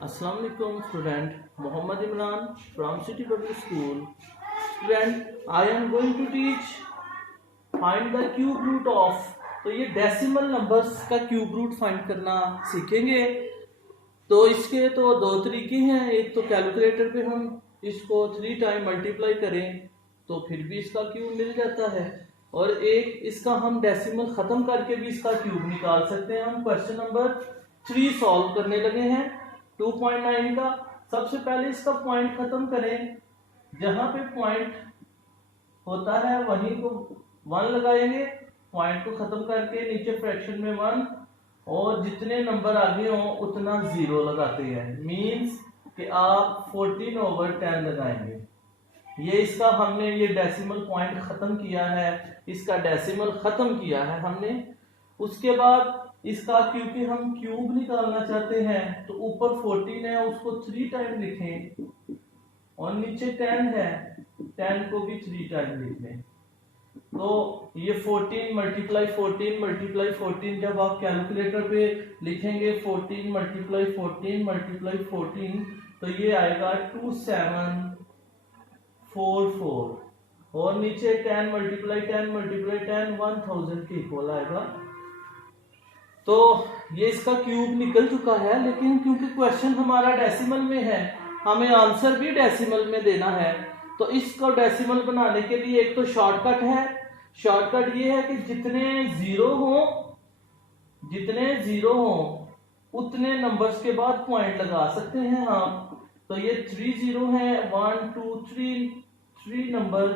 अस्सलाम वालेकुम student, Mohammad Imran from city public school. Student, I am going to teach find the cube root of. तो ये decimal numbers का cube root find करना सीखेंगे। तो इसके तो दो तरीके हैं। एक तो कैलकुलेटर पे हम इसको 3 टाइम मल्टीप्लाई करें तो फिर भी इसका क्यूब मिल जाता है, और एक इसका हम डेसिमल खत्म करके भी इसका क्यूब निकाल सकते हैं। हम क्वेश्चन नंबर 3 सॉल्व करने लगे हैं 2.9 का। सबसे पहले इसका पॉइंट खत्म करें। जहां पे पॉइंट होता है वहीं को 1 लगाएंगे, पॉइंट को खत्म करके नीचे फ्रैक्शन में 1, और जितने नंबर आगे हो उतना 0 लगाते हैं। मींस कि आप 14/10 लगाएंगे। ये इसका हमने ये डेसिमल पॉइंट खत्म किया है, इसका डेसिमल खत्म किया है हमने। उसके बाद इसका क्योंकि हम क्यूब निकालना चाहते हैं तो ऊपर 14 है उसको 3 टाइम लिखें, और नीचे 10 है 10 को भी 3 टाइम लिख लें। तो ये 14 मल्टीप्लाई 14 मल्टीप्लाई 14 जब आप कैलकुलेटर पे लिखेंगे 14 मल्टीप्लाई 14 मल्टीप्लाई 14 तो ये आएगा 2744, और नीचे 10 मल्टीप्लाई 10 मल्टीप्लाई 10 1000 के इक्वल आएगा। तो ये इसका क्यूब निकल चुका है, लेकिन क्योंकि क्वेश्चन हमारा डेसिमल में है, हमें आंसर भी डेसिमल में देना है। तो इसको डेसिमल बनाने के लिए एक तो शॉर्टकट है। शॉर्टकट ये है कि जितने जीरो हो उतने नंबर्स के बाद पॉइंट लगा सकते हैं हम। तो ये 3 जीरो है, 1 2 3 नंबर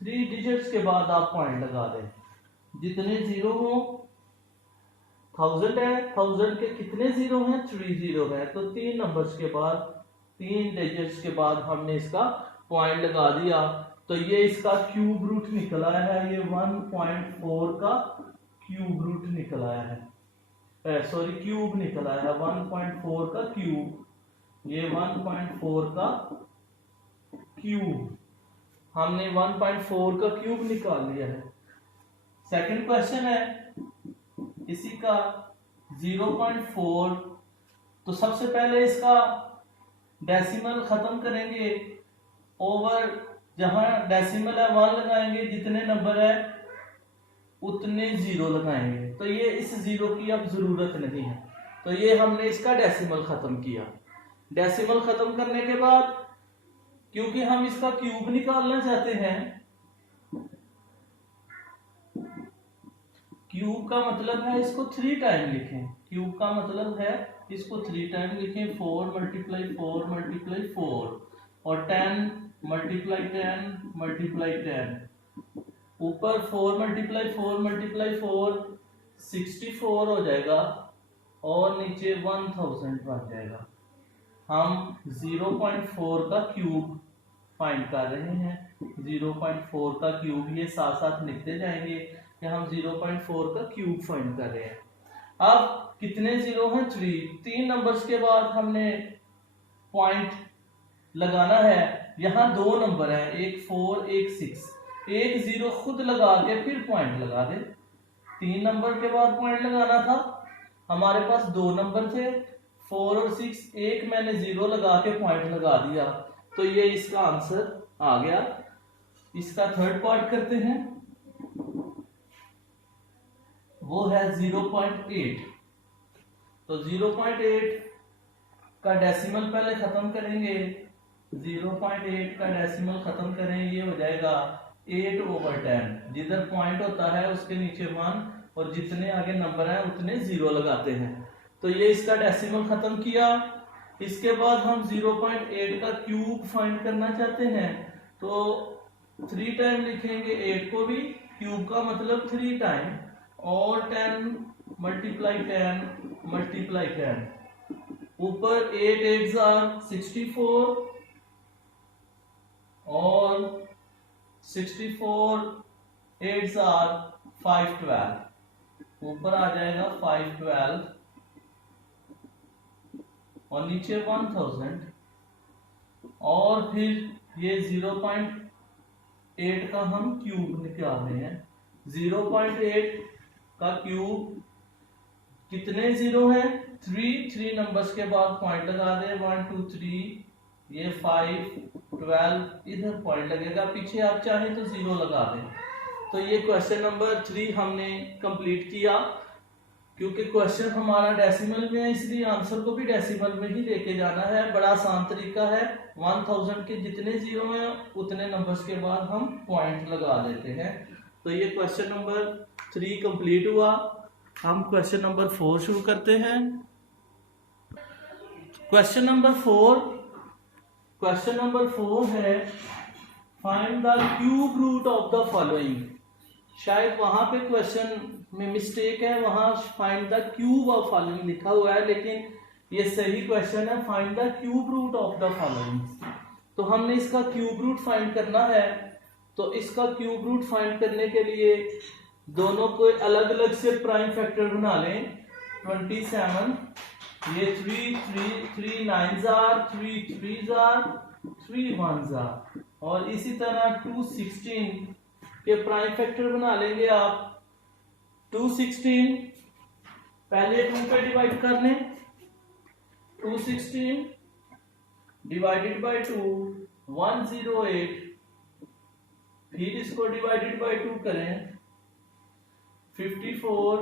3 डिजिट्स के बाद आप पॉइंट लगा दें। जितने जीरो हो 1000 है, 1000 के कितने जीरो हैं 3 जीरो है, तो 3 नंबर्स के बाद 3 डिजिट्स के बाद हमने इसका पॉइंट लगा दिया। तो ये इसका क्यूब रूट निकल आया है। ये 1.4 का क्यूब रूट निकल आया है, सॉरी क्यूब निकल आया है 1.4 का क्यूब। ये 1.4 का क्यूब हमने 1.4 का क्यूब निकाल लिया है। सेकंड क्वेश्चन है इसी का 0.4। तो सबसे पहले इसका डेसिमल खत्म करेंगे, ओवर जहां डेसिमल है 1 लगाएंगे, जितने नंबर है उतने 0 लगाएंगे। तो ये इस 0 की अब जरूरत नहीं है, तो ये हमने इसका डेसिमल खत्म किया। डेसिमल खत्म करने के बाद क्योंकि हम इसका क्यूब निकालना चाहते हैं, क्यूब का मतलब है इसको 3 टाइम लिखें। क्यूब का मतलब है इसको 3 टाइम लिखें। 4 मल्टीप्लाई 4 मल्टीप्लाई 4, और 10 मल्टीप्लाई 10 मल्टीप्लाई 10। ऊपर 4 मल्टीप्लाई 4 मल्टीप्लाई 4 64 हो जाएगा, और नीचे 1000 बन जाएगा। हम 0.4 का क्यूब फाइंड कर रहे हैं। 0.4 का क्यूब, ये साथ साथ लिखते जाएंगे कि हम 0.4 का क्यूब फाइंड कर रहे हैं। अब कितने जीरो हैं 3 नंबर्स के बाद हमने पॉइंट लगाना है। यहां 2 नंबर है, एक 4 एक 6। एक 0 खुद लगा के फिर पॉइंट लगा दे। 3 नंबर के बाद पॉइंट लगाना था, हमारे पास 2 नंबर थे 4 और 6, एक मैंने 0 लगा के पॉइंट लगा दिया। तो ये इसका आंसर आ गया। इसका थर्ड पार्ट करते हैं, वो है 0.8। तो 0.8 का डेसिमल पहले खत्म करेंगे। 0.8 का डेसिमल खत्म करें, ये हो जाएगा 8/10। जिधर पॉइंट होता है उसके नीचे 1, और जितने आगे नंबर हैं उतने 0 लगाते हैं। तो ये इसका डेसिमल खत्म किया। इसके बाद हम 0.8 का क्यूब फाइंड करना चाहते हैं, तो 3 टाइम लिखेंगे 8 को भी। क्यूब का मतलब 3 टाइम, और 10 मल्टीप्लाई 10 मल्टीप्लाई 10। ऊपर 8 8 64, और 64 8 512। ऊपर आ जाएगा 512, और नीचे 1000। और फिर ये 0.8 का हम क्यूब निकाल रहे हैं। 0.8 का क्यूब कितने जीरो है? 3 नंबर्स के बाद पॉइंट लगा दे, 1 2 3, ये 5 12, इधर पॉइंट लगेगा, पीछे आप चाहें तो जीरो लगा दें। तो ये क्वेश्चन नंबर 3 हमने कंप्लीट किया। क्योंकि क्वेश्चन हमारा डेसिमल में है इसलिए आंसर को भी डेसिमल में ही लेके जाना है। बड़ा आसान तरीका है, 1000 के जितने जीरो हैं उतने नंबर्स के बाद हम पॉइंट लगा देते हैं। तो ये क्वेश्चन नंबर 3 कंप्लीट हुआ। हम क्वेश्चन नंबर 4 शुरू करते हैं। क्वेश्चन नंबर 4 है find the cube root of the following. शायद वहां पे क्वेश्चन में मिस्टेक है, वहां find the cube of following लिखा हुआ है, लेकिन ये सही क्वेश्चन है find the cube root of the following. तो हमने इसका क्यूब रूट फाइंड करना है। तो इसका क्यूब रूट फाइंड करने के लिए दोनों को अलग अलग से प्राइम फैक्टर बना लें। 27, ये 3 9s are, 3 3s are, 3 1s are, और इसी तरह 216 के प्राइम फैक्टर बना लेंगे आप। 216 पहले 2 पे डिवाइड कर लें, 216 डिवाइडेड बाय 2 108, फिर इसको डिवाइडेड बाय 2 करें 54,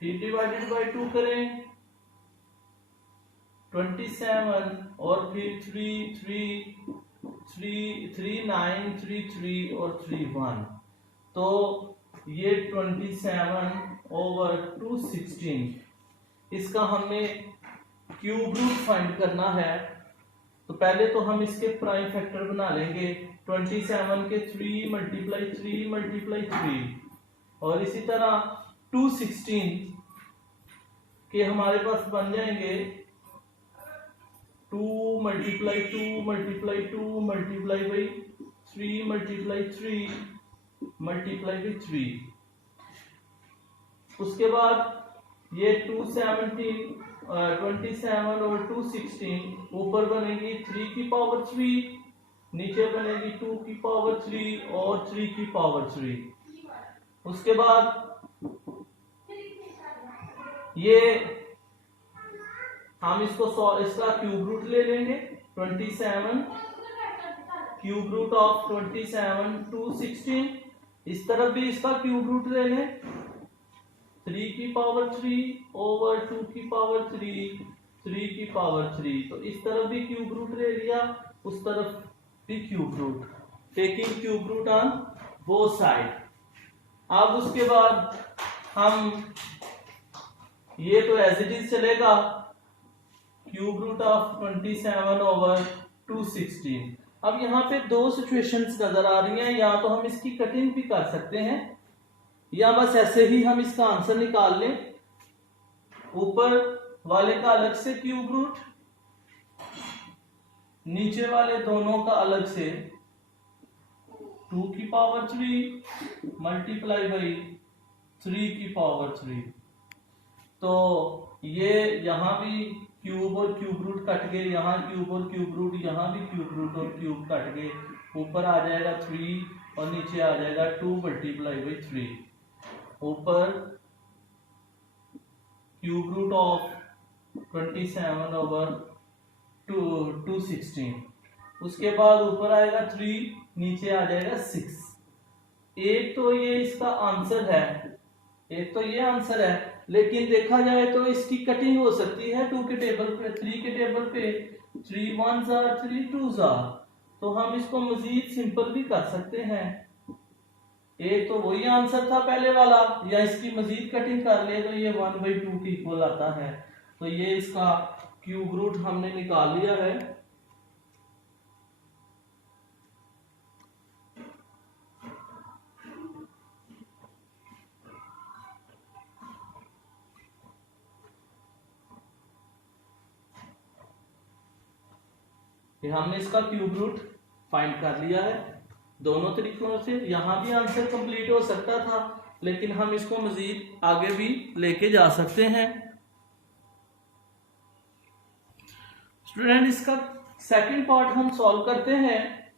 फिर डिवाइडेड बाय 2 करें 27, और फिर 3 9 3 3 और 3 1। तो ये 27/216, इसका हमें क्यूब रूट फाइंड करना है। तो पहले तो हम इसके प्राइम फैक्टर बना लेंगे। 27 के 3 मल्टीप्लाई 3 मल्टीप्लाई 3, और इसी तरह 216 के हमारे पास बन जाएंगे 2 multiply 2 multiply 2 multiply by 3 multiply 3 multiply by 3। उसके बाद ये 27 और 216 ऊपर बनेगी 3 की पावर 3, नीचे बनेगी 2 की पावर 3 और 3 की पावर 3। उसके बाद ये हम इसका क्यूब रूट ले लेंगे। 27 क्यूब रूट ऑफ 27 216, इस तरफ भी इसका क्यूब रूट ले लें 3 की पावर 3 ओवर 2 की पावर 3 3 की पावर 3। तो इस तरफ भी क्यूब रूट ले लिया, उस तरफ भी cube root, taking cube root on both side. अब उसके बाद हम ये तो एज इट इज चलेगा, क्यूब रूट ऑफ 27/216। अब यहाँ पे दो सिचुएशंस नजर आ रही हैं, या तो हम इसकी कटिंग भी कर सकते हैं या बस ऐसे ही हम इसका आंसर निकाल लें। ऊपर वाले का अलग से क्यूब रूट, नीचे वाले दोनों का अलग से 2 की पावर 3 मल्टीप्लाई बाई 3 की पावर 3। तो ये यहां भी क्यूब और क्यूब रूट कट गए, यहाँ क्यूब और क्यूब रूट, यहाँ भी क्यूब रूट और क्यूब कट गए। ऊपर आ जाएगा 3 और नीचे आ जाएगा 2 मल्टीप्लाई बाई 3। ऊपर क्यूब रूट ऑफ 27/216। उसके बाद ऊपर आएगा 3, नीचे आ जाएगा 6। एक तो ये इसका आंसर है, एक तो ये आंसर है, लेकिन देखा जाए तो इसकी कटिंग हो सकती है 2 के टेबल पे, 3 के टेबल पे 3 1s are 3 2s are। तो हम इसको मजीद सिंपल भी कर सकते हैं। एक तो वही आंसर था पहले वाला, या इसकी मजीद कटिंग कर ले तो ये 1/2 के इक्वल आता है। तो ये इसका क्यूब रूट हमने निकाल लिया है। हमने इसका क्यूब रूट फाइंड कर लिया है दोनों तरीकों से। यहां भी आंसर कंप्लीट हो सकता था, लेकिन हम इसको मजीद आगे भी लेके जा सकते हैं। स्टूडेंट, इसका सेकंड पार्ट हम सॉल्व करते हैं।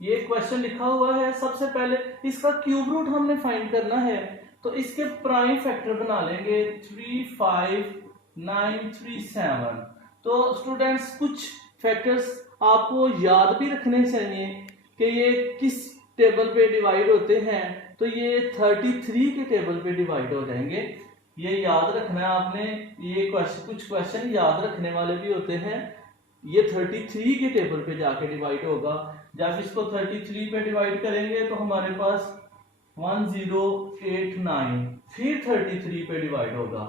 ये क्वेश्चन लिखा हुआ है, सबसे पहले इसका क्यूब रूट हमने फाइंड करना है। तो इसके प्राइम फैक्टर बना लेंगे 3, 5, 9, 3, 7। तो स्टूडेंट्स कुछ फैक्टर्स आपको याद भी रखने चाहिए कि ये किस टेबल पे डिवाइड होते हैं। तो ये 33 के टेबल पे डिवाइड हो जाएंगे, ये याद रखना है आपने। ये कुछ क्वेश्चन याद रखने वाले भी होते हैं। ये 33 के टेबल पे जाके डिवाइड होगा। जब इसको 33 पे डिवाइड करेंगे तो हमारे पास 1089 फिर 33 पे डिवाइड होगा।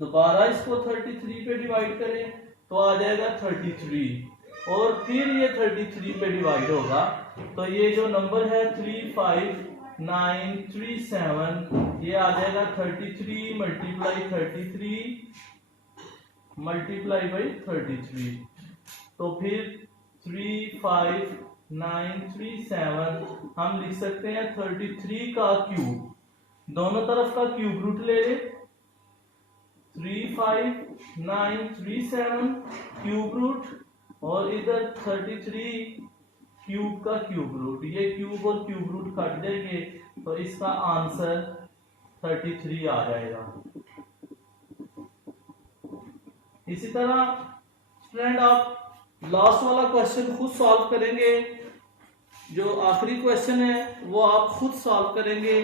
दोबारा इसको 33 पे डिवाइड करें तो आ जाएगा 33 और फिर ये 33 पे डिवाइड होगा। तो ये जो नंबर है 35937 ये आ जाएगा 33 मल्टीप्लाई 33 मल्टीप्लाई बाई 33। तो फिर 35937 हम लिख सकते हैं 33 का क्यूब, दोनों तरफ का क्यूब रूट ले ले। 35937 क्यूब रूट और इधर 33 क्यूब का क्यूब रूट, ये क्यूब और क्यूब रूट काट देंगे तो इसका आंसर 33 आ जाएगा। इसी तरह स्टूडेंट आप लास्ट वाला क्वेश्चन खुद सॉल्व करेंगे। जो आखिरी क्वेश्चन है वो आप खुद सॉल्व करेंगे।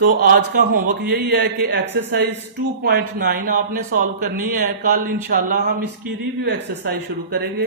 तो आज का होमवर्क यही है कि एक्सरसाइज 2.9 आपने सॉल्व करनी है। कल इंशाल्लाह हम इसकी रिव्यू एक्सरसाइज शुरू करेंगे।